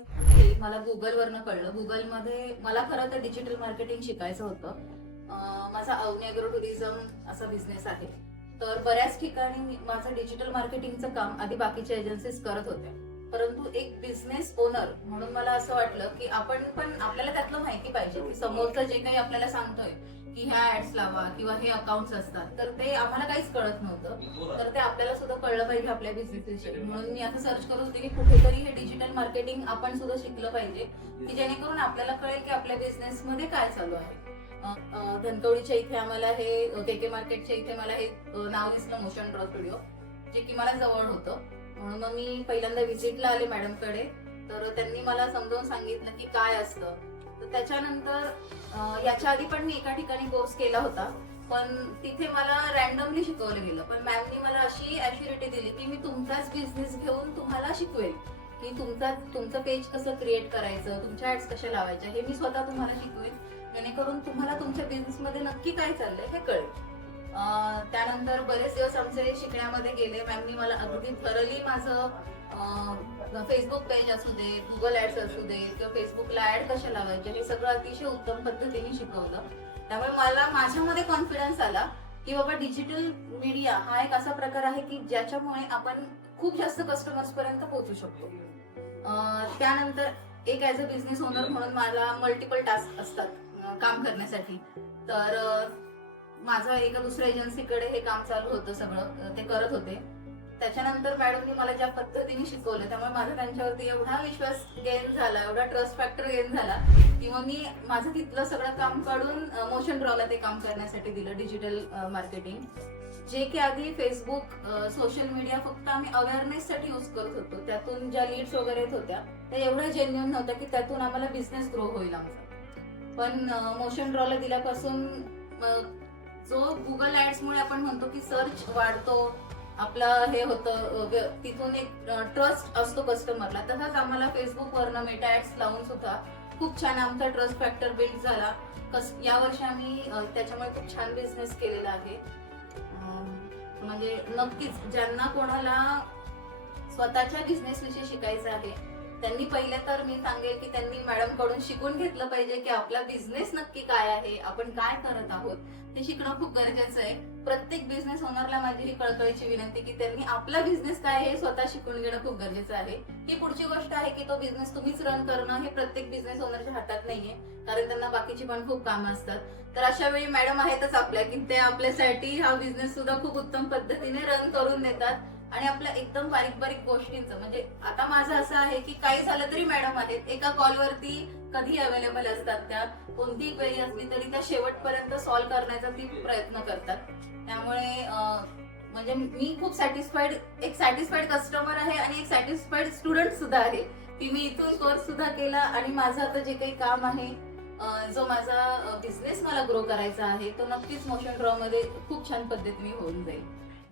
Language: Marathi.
हे मला गुगलवरनं कळलं. गुगलमध्ये मला खरं तर डिजिटल मार्केटिंग शिकायचं होतं. माझा अवनी ॲग्रो टुरिझम असा बिझनेस आहे. तर बऱ्याच ठिकाणी माझं डिजिटल मार्केटिंगचं काम आधी बाकीच्या एजन्सीज करत होत्या. परंतु एक बिझनेस ओनर म्हणून मला असं वाटलं की आपण पण आपल्याला त्यातलं माहिती पाहिजे की समोरचं जे काही आपल्याला सांगतोय की ह्या ऍड्स लावा किंवा हे अकाउंट्स असतात, तर ते आम्हाला काहीच कळत नव्हतं. तर ते आपल्याला सुद्धा कळलं पाहिजे आपल्या बिझनेसविषयी. म्हणून मी आता सर्च करत होते की कुठेतरी हे डिजिटल मार्केटिंग आपण सुद्धा शिकलं पाहिजे की जेणेकरून आपल्याला कळेल की आपल्या बिझनेस मध्ये काय चालू आहे. धनकवडीच्या इथे आम्हाला हे केके मार्केटच्या इथे मला हे नाव दिसलं मोशन ड्रॉ स्टुडिओ, जे की मला जवळ होतं. म्हणून मग मी पहिल्यांदा व्हिजिटला आले मॅडमकडे. तर त्यांनी मला समजावून सांगितलं की काय असतं. तर त्याच्यानंतर याच्या आधी पण मी एका ठिकाणी कोर्स केला होता, पण तिथे मला रॅन्डमली शिकवलं गेलं. पण मॅमनी मला अशी ॲश्युरिटी दिली की मी तुमचाच बिझनेस घेऊन तुम्हाला शिकवेल की तुमचं पेज कसं क्रिएट करायचं, तुमच्या ऍड्स कशा लावायच्या, हे मी स्वतः तुम्हाला शिकवेल, जेणेकरून तुम्हाला तुमच्या बिझनेसमध्ये नक्की काय चाललंय हे कळेल. त्यानंतर बरेच दिवस आमचे शिकण्यामध्ये गेले. मॅमनी मला अगदी थरली माझं फेसबुक पेज असू दे, गुगल ऍड्स असू दे किंवा फेसबुकला ऍड कशा लावायच्या, हे सगळं अतिशय उत्तम पद्धतीने शिकवलं. त्यामुळे मला माझ्यामध्ये कॉन्फिडन्स आला की बाबा डिजिटल मीडिया हा एक असा प्रकार आहे की ज्याच्यामुळे आपण खूप जास्त कस्टमर्स पर्यंत पोहोचू शकतो. त्यानंतर एक ऍज अ बिझनेस ओनर म्हणून मला मल्टिपल टास्क असतात काम करण्यासाठी. तर माझं एका दुसऱ्या एजन्सीकडे हे काम चालू होतं, सगळं ते करत होते. त्याच्यानंतर मॅडमनी मला ज्या पद्धतीने शिकवलं, त्यामुळे माझा त्यांच्यावरती एवढा विश्वास गेन झाला, एवढा ट्रस्ट फॅक्टर गेन झाला की मग मी माझं तिथलं सगळं काम काढून मोशन ड्रॉला ते काम करण्यासाठी दिलं, डिजिटल मार्केटिंग. जे की आधी फेसबुक, सोशल मीडिया फक्त आम्ही अवेअरनेससाठी यूज करत होतो. त्यातून ज्या लीड्स वगैरे येत होत्या त्या एवढ्या जेन्युइन नव्हत्या की त्यातून आम्हाला बिझनेस ग्रो होईल आमचा. पण मोशन ड्रॉला दिल्यापासून जो गुगल ऍड्समुळे आपण म्हणतो की सर्च वाढतो, आपलं हे होतं, तिथून एक ट्रस्ट असतो कस्टमरला, तसाच आम्हाला फेसबुकवरनं मेटा ऍड्स लावून सुद्धा खूप छान आमचा ट्रस्ट फॅक्टर बिल्ड झाला. या वर्षी आम्ही त्याच्यामुळे खूप छान बिझनेस केलेला आहे. म्हणजे नक्कीच ज्यांना कोणाला स्वतःच्या बिझनेस विषयी शिकायचं आहे त्यांनी पहिले तर मी सांगेल की त्यांनी मॅडम कडून शिकून घेतलं पाहिजे की आपला बिझनेस नक्की काय आहे, आपण काय करत आहोत, ते शिकणं खूप गरजेचं आहे. प्रत्येक बिझनेस ओनरला माझी ही कळकळीची विनंती की त्यांनी आपला बिझनेस काय आहे स्वतः शिकून घेणं खूप गरजेचं आहे. ही पुढची गोष्ट आहे की तो बिझनेस तुम्हीच रन करणं हे प्रत्येक बिझनेस ओनरच्या हातात नाहीये, कारण त्यांना बाकीची पण खूप कामं असतात. तर अशा वेळी मॅडम आहेतच आपल्या की ते आपल्यासाठी हा बिझनेस सुद्धा खूप उत्तम पद्धतीने रन करून देतात. आणि आपल्या एकदम बारीक बारीक गोष्टींचं, म्हणजे आता माझं असं आहे की काही झालं तरी मॅडम आहेत, एका कॉलवरती कधी अवेलेबल असतात, त्या कोणतीही क्वेरी असली तरी त्या शेवटपर्यंत सॉल्व्ह करण्याचा ती प्रयत्न करतात. त्यामुळे म्हणजे मी खूप एक सॅटिस्फाईड कस्टमर आहे आणि एक सॅटिस्फाईड स्टुडंट सुद्धा आहे की मी इथून कोर्स सुद्धा केला आणि माझं आता जे काही काम आहे, जो माझा बिझनेस मला ग्रो करायचा आहे, तो नक्कीच मोशन ड्रॉ मध्ये खूप छान पद्धतीने होऊन जाईल.